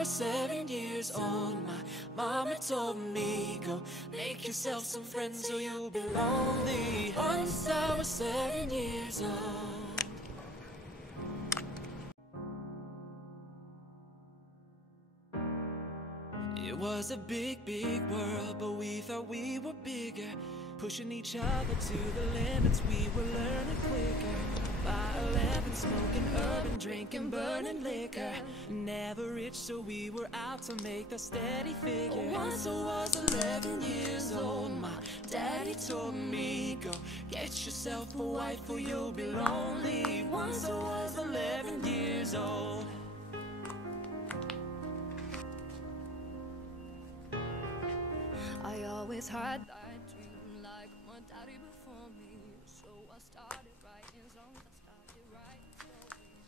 was 7 years old, my mama told me, go make yourself some friends or you'll be lonely. Once I was 7 years old. It was a big, big world, but we thought we were bigger. Pushing each other to the limits, we were learning quicker. By 11, smoking urban, drinking, burning liquor. Never rich, so we were out to make that steady figure. Once I was 11 years old, my daddy told me, go get yourself a wife or you'll be lonely. Once I was 11 years old. I always had that dream like my daddy before me, so I started writing songs, I started writing stories.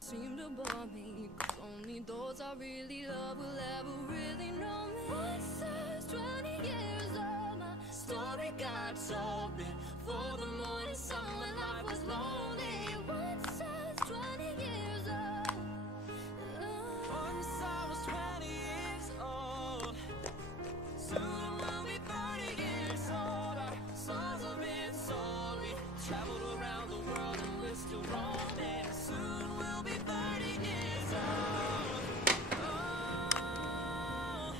Seemed to bore me, 'cause only those I really love will ever really know me. Once I was 20 years old, my story got told before the morning sun when life was lonely. Once I was 20 years old. Once I was 20 years old. Soon we'll be 30 years old. Our souls have been sold. We traveled around the world and we're still roaming. Soon we'll be 30 years old. Oh,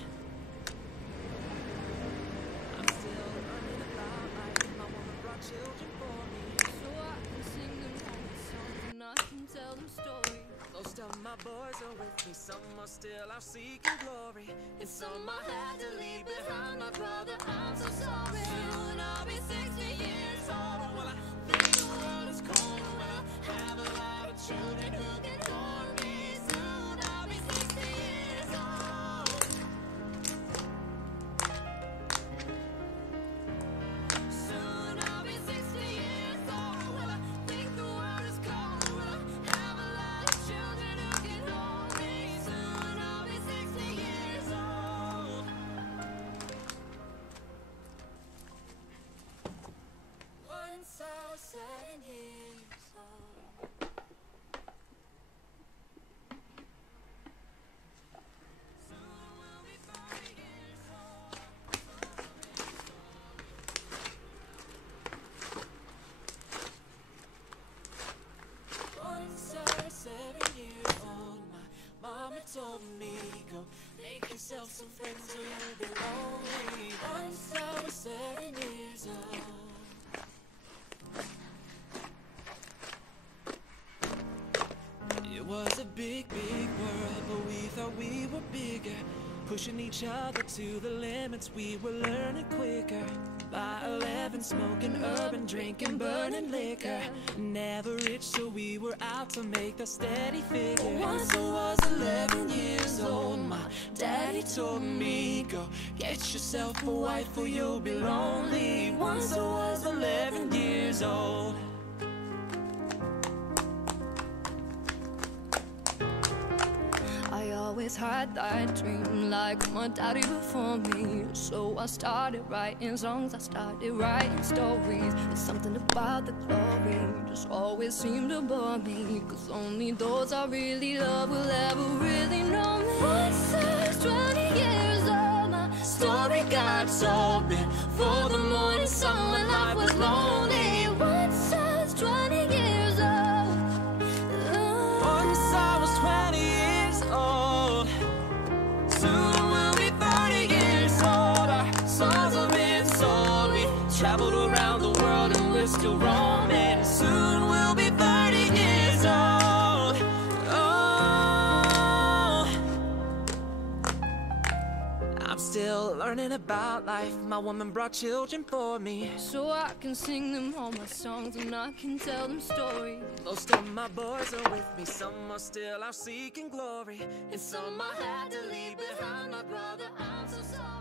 I'm still learning about life. My woman brought children for me, So I can sing them all my songs and I can tell them stories. most of my boys are with me. Some are still out seeking glory, and some I had to leave behind. My brother, I'm so sorry. Soon I'll be 60 years old. Well, I think the world is cold. Well, I have a lot of children who can adore me. Soon I'll be 60 years old. Soon I'll be 60 years old. Well, I think the world is cold. Well, I have a lot of children who can hold me. Soon I'll be 60 years old. Once I was 7 years old. Soon we'll be 30 years old. Once I was 7 years old, my mama told me, go make yourself some friends or you'll be lonely. Once I was 7 years old. It was a big, big world, but we thought we were bigger. Pushing each other to the limits, we were learning quicker. By 11, smoking urban, drinking, burning liquor. Never rich, so we were out to make that steady figure. Once I was 11 years old, my daddy told me, go get yourself a wife or you'll be lonely. Once I was 11 years old. I always had that dream like my daddy before me, so I started writing songs, I started writing stories. There's something about the glory just always seemed to bore me, 'cause only those I really love will ever really know me. Once I was 20 years old, my story got told before the morning sun when life was lonely. Once I was 20 years old. Once I was 20 years old. Soon we'll be 30 years old. Our souls have been sold. We traveled around the world and we're still roaming. Soon we'll be 30 years old. Oh, I'm still learning about life. My woman brought children for me, So I can sing them all my songs and I can tell them stories. most of my boys are with me. Some are still out seeking glory, and some I had to leave behind. My brother, I'm so sorry.